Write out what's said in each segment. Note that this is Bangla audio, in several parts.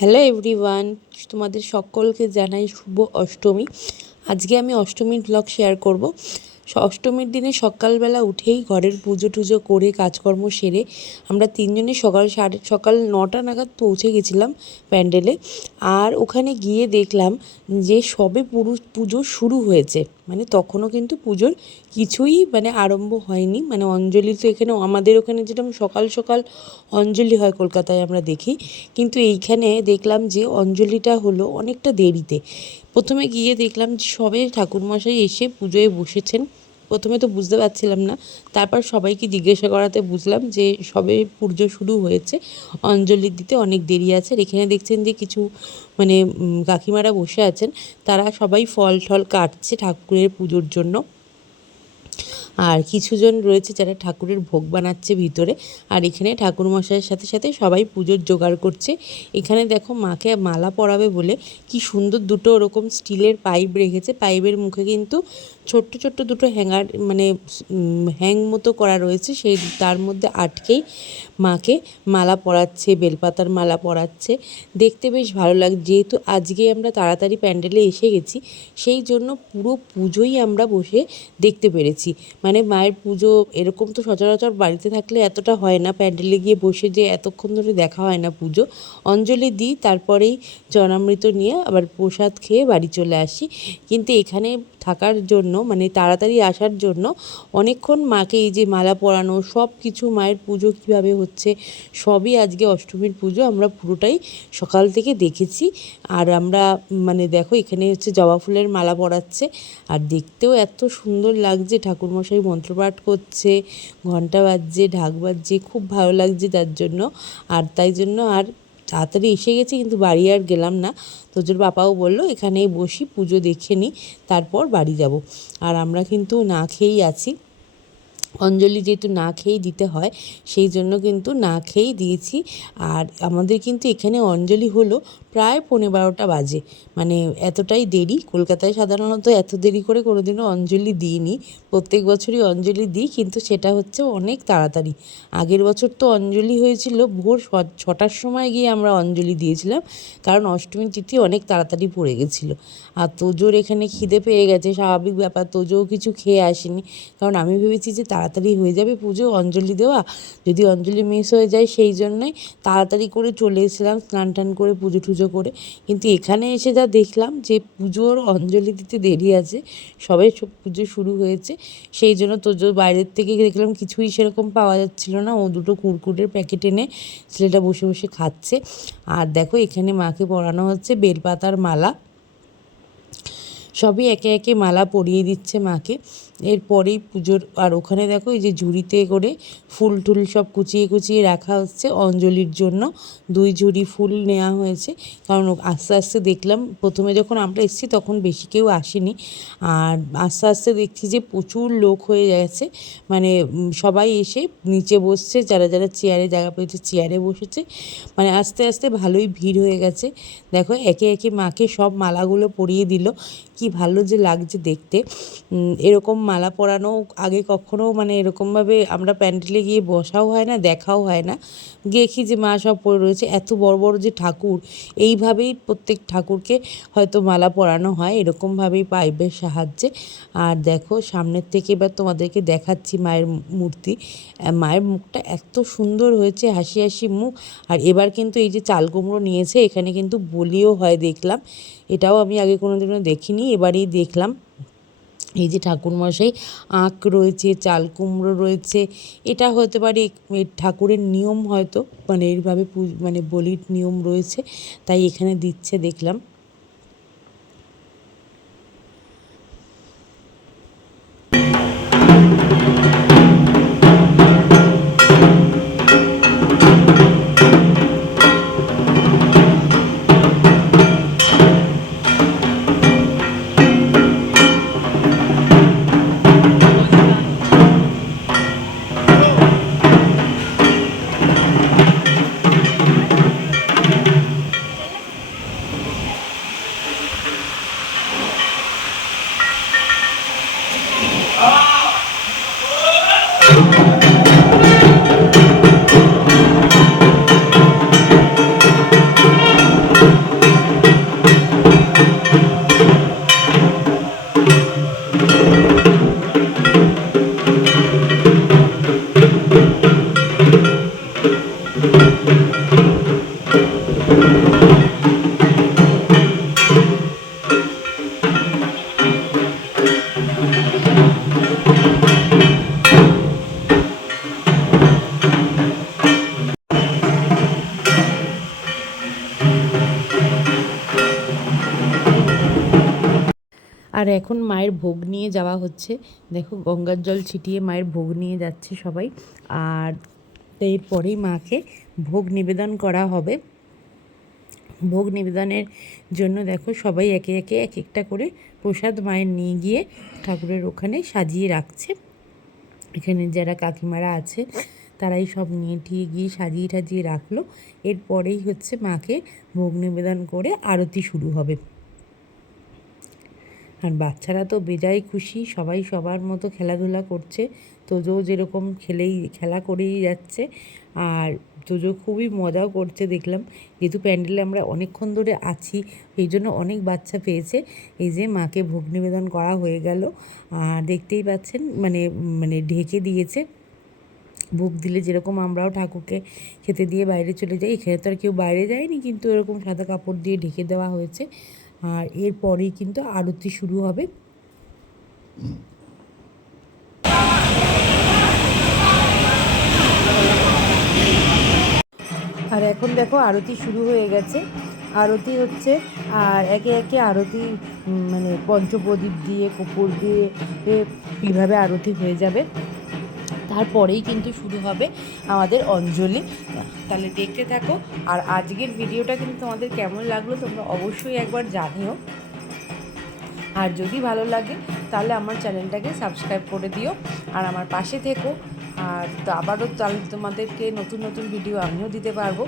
হ্যালো এভরিওয়ান, তোমাদের সকলকে জানাই শুভ অষ্টমী। আজকে আমি অষ্টমীর ব্লগ শেয়ার করব। অষ্টমীর দিনে সকালবেলা উঠেই ঘরের পুজো টুজো করে কাজকর্ম সেরে আমরা তিনজনে সকাল 9টা নাগাদ পৌঁছে গেছিলাম প্যান্ডেলে। আর ওখানে গিয়ে দেখলাম যে সবে পুজো শুরু হয়েছে, মানে তখনও কিন্তু পুজোর কিছুই আরম্ভ হয়নি। অঞ্জলি তো এখানে আমাদের ওখানে যেরকম সকাল সকাল অঞ্জলি হয় কলকাতায় আমরা দেখি, কিন্তু এইখানে দেখলাম যে অঞ্জলিটা হলো অনেকটা দেরিতে। প্রথমে গিয়ে দেখলাম যে সবে ঠাকুরমশাই এসে পুজোয় বসেছেন। প্রথমে তো বুঝতে পারছিলাম না, তারপর সবাইকে জিজ্ঞাসা করাতে বুঝলাম যে সবে পুজো শুরু হয়েছে, অঞ্জলি দিতে অনেক দেরি আছে। আর এখানে দেখছেন যে কিছু কাকিমারা বসে আছেন, তারা সবাই ফল টল কাটছে ঠাকুরের পুজোর জন্য। আর কিছুজন রয়েছে যারা ঠাকুরের ভোগ বানাচ্ছে ভিতরে। আর এখানে ঠাকুরমশাইয়ের সাথে সাথে সবাই পুজোর জোগাড় করছে। এখানে দেখো মাকে মালা পরাবে বলে কি সুন্দর দুটো ওরকম স্টিলের পাইপ রেখেছে। পাইপের মুখে কিন্তু ছোট্ট ছোট্ট দুটো হ্যাঙ্গার হ্যাং মতো করা রয়েছে, সেই তার মধ্যে আটকেই মাকে মালা পরাচ্ছে, বেলপাতার মালা পরাচ্ছে। দেখতে বেশ ভালো লাগছে। যেহেতু আজকে আমরা তাড়াতাড়ি প্যান্ডেলে এসে গেছি, সেই জন্য পুরো পুজোই আমরা বসে দেখতে পেরেছি। মায়ের পুজো এরকম তো সচরাচর বাড়িতে থাকলে এতটা হয় না, প্যান্ডেলে গিয়ে বসে যে এতক্ষণ ধরে দেখা হয় না পুজো। অঞ্জলি দিই, তারপরেই জনামৃত নিয়ে আবার প্রসাদ খেয়ে বাড়ি চলে আসি। কিন্তু এখানে থাকার জন্য তাড়াতাড়ি আসার জন্য অনেকক্ষণ মাকে এই যে মালা পরানো সব কিছু, মায়ের পুজো কীভাবে হচ্ছে সবই, আজকে অষ্টমীর পুজো আমরা পুরোটাই সকাল থেকে দেখেছি। আর আমরা দেখো এখানে হচ্ছে জবা ফুলের মালা পরাচ্ছে, আর দেখতেও এত সুন্দর লাগছে। ঠাকুরমশাই মন্ত্রপাঠ করছে, ঘণ্টা বাজছে, ঢাক বাজছে, খুব ভালো লাগছে তার জন্য। আর তাই জন্য আর তাড়াতাড়ি এসে গেছি, কিন্তু বাড়ি আর গেলাম না। তোজোর বাবাও বললো এখানেই বসি, পুজো দেখে নিই, তারপর বাড়ি যাব। আর আমরা কিন্তু না খেয়েই আছি। অঞ্জলি যেহেতু না খেয়েই দিতে হয়, সেই জন্য কিন্তু না খেয়েই দিয়েছি। আর আমাদের কিন্তু এখানে অঞ্জলি হলো প্রায় 12:15 বাজে, এতটাই দেরি। কলকাতায় সাধারণত এত দেরি করে কোনোদিনও অঞ্জলি দিইনি, প্রত্যেক বছরই অঞ্জলি দিই, কিন্তু সেটা হচ্ছে অনেক তাড়াতাড়ি। আগের বছর তো অঞ্জলি হয়েছিল ভোর 6টার সময় গিয়ে আমরা অঞ্জলি দিয়েছিলাম, কারণ অষ্টমীর তিথি অনেক তাড়াতাড়ি পড়ে গেছিলো। আর তোজোর এখানে খিদে পেয়ে গেছে, স্বাভাবিক ব্যাপার, তোজোও কিছু খেয়ে আসেনি, কারণ আমি ভেবেছি যে তাড়াতাড়ি হয়ে যাবে পুজো, অঞ্জলি দেওয়া, যদি অঞ্জলি মিস হয়ে যায় সেই জন্যই তাড়াতাড়ি করে চলে এসেছিলাম স্নান টান করে পুজো টুজো করে। কিন্তু এখানে এসে যা দেখলাম যে পুজোর অঞ্জলি দিতে দেরি আছে, সবে পুজো শুরু হয়েছে। সেই জন্য তোজো বাইরের থেকে দেখলাম কিছুই সেরকম পাওয়া যাচ্ছিল না, ও দুটো কুরকুরের প্যাকেট এনে ছেলেটা বসে বসে খাচ্ছে। আর দেখো এখানে মাকে পরানো হচ্ছে বেলপাতার মালা, সবই একে একে মালা পরিয়ে দিচ্ছে মাকে। এরপরেই পুজোর, আর ওখানে দেখো এই যে ঝুড়িতে করে ফুল টুল সব কুচিয়ে কুচিয়ে রাখা হচ্ছে অঞ্জলির জন্য। 2 ঝুড়ি ফুল নেওয়া হয়েছে, কারণ আস্তে আস্তে দেখলাম, প্রথমে যখন আমরা এসেছি তখন বেশি কেউ আসেনি, আর আস্তে আস্তে দেখছি যে প্রচুর লোক হয়ে গেছে। সবাই এসে নিচে বসছে, যারা যারা চেয়ারে জায়গা পেয়েছে চেয়ারে বসেছে, আস্তে আস্তে ভালোই ভিড় হয়ে গেছে। দেখো একে একে মাকে সব মালাগুলো পরিয়ে দিল, কি ভালো যে লাগছে দেখতে। এরকম মালা পরানো আগে কখনো এরকমভাবে আমরা প্যান্ডেলে গিয়ে বসাও হয় না, দেখাও হয় না। দেখি যে মা সব পরে রয়েছে, এত বড় বড় যে ঠাকুর, এইভাবেই প্রত্যেক ঠাকুরকে হয়তো মালা পরানো হয়, এরকমভাবেই পাইপের সাহায্যে। আর দেখো সামনের থেকে এবার তোমাদেরকে দেখাচ্ছি মায়ের মূর্তি। মায়ের মুখটা এত সুন্দর হয়েছে, হাসি হাসি মুখ। আর এবার কিন্তু এই যে চাল কুমড়ো নিয়েছে, এখানে কিন্তু বলিও হয় দেখলাম, এটাও আমি আগে কোনোদিনও দেখিনি, এবারেই দেখলাম। এই যে ঠাকুরমশাই আঁক রয়েছে, চাল কুমড়ো রয়েছে, এটা হতে পারে ঠাকুরের নিয়ম, হয়তো এইভাবে বলির নিয়ম রয়েছে, তাই এখানে দিচ্ছে দেখলাম। আর এখন মায়ের ভোগ নিয়ে যাওয়া হচ্ছে। দেখো গঙ্গার জল ছিটিয়ে মায়ের ভোগ নিয়ে যাচ্ছে সবাই। আর এরপরেই মাকে ভোগ নিবেদন করা হবে। ভোগ নিবেদনের জন্য দেখো সবাই একে একে এক একটা করে প্রসাদ মায়ের নিয়ে গিয়ে ঠাকুরের ওখানে সাজিয়ে রাখছে। এখানে যারা কাকিমারা আছে তারাই সব নিয়ে ঠিয়ে গিয়ে সাজিয়ে টাজিয়ে রাখলো। এরপরেই হচ্ছে মাকে ভোগ নিবেদন করে আরতি শুরু হবে। আর বাচ্চারা তো বেজায় খুশি, সবাই সবার মতো খেলাধুলা করছে। তোজো যেরকম খেলা করেই যাচ্ছে, আর তোজো খুবই মজাও করছে দেখলাম। যেহেতু প্যান্ডেলে আমরা অনেকক্ষণ ধরে আছি, এই জন্য অনেক বাচ্চা পেয়েছে। এই যে মাকে ভোগ নিবেদন করা হয়ে গেল, আর দেখতেই পাচ্ছেন মানে মানে ঢেকে দিয়েছে। ভোগ দিলে যেরকম আমরাও ঠাকুরকে খেতে দিয়ে বাইরে চলে যাই, এখানে তো আর কেউ বাইরে যায়নি, কিন্তু এরকম সাদা কাপড় দিয়ে ঢেকে দেওয়া হয়েছে। আর এরপরেই কিন্তু আরতি শুরু হবে। আর এখন দেখো আরতি শুরু হয়ে গেছে। আরতি হচ্ছে, আর একে একে আরতি মানে পঞ্চপ্রদীপ দিয়ে কর্পূর দিয়ে এইভাবে আরতি হয়ে যাবে। তারপরেই কিন্তু শুরু হবে আমাদের অঞ্জলি। তাহলে দেখতে থাকো। আর আজকের ভিডিওটা কিন্তু তোমাদের কেমন লাগলো তোমরা অবশ্যই একবার জানিও। আর যদি ভালো লাগে তাহলে আমার চ্যানেলটাকে সাবস্ক্রাইব করে দিও, আর আমার পাশে থেকো। আর তো আবারও তাহলে তোমাদেরকে নতুন নতুন ভিডিও আমিও দিতে পারবো।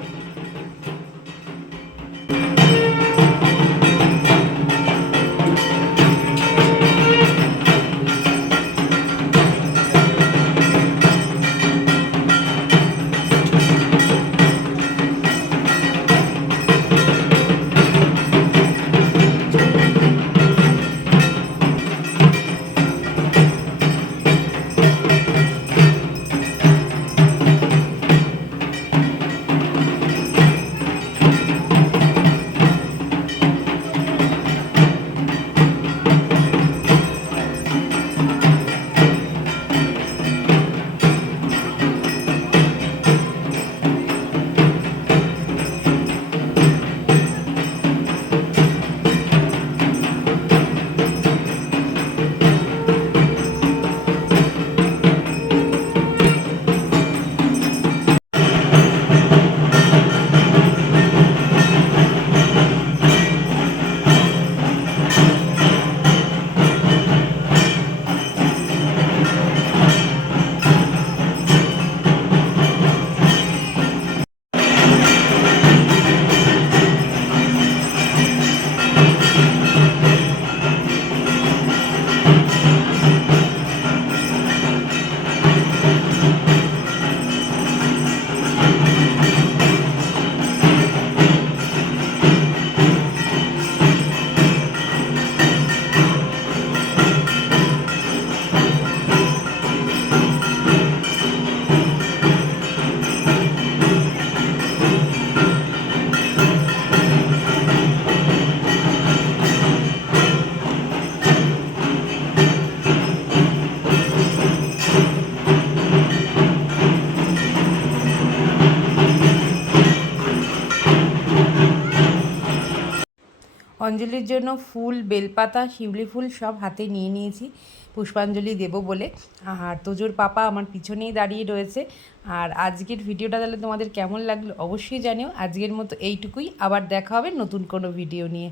অঞ্জলির জন্য ফুল, বেলপাতা, শিউলি ফুল সব হাতে নিয়ে নিয়েছি পুষ্পাঞ্জলি দেব বলে। আর তোজোর পাপা আমার পিছনেই দাঁড়িয়ে রয়েছে। আর আজকের ভিডিওটা তাহলে তোমাদের কেমন লাগলো অবশ্যই জানিও। আজকের মতো এইটুকুই, আবার দেখা হবে নতুন কোনো ভিডিও নিয়ে।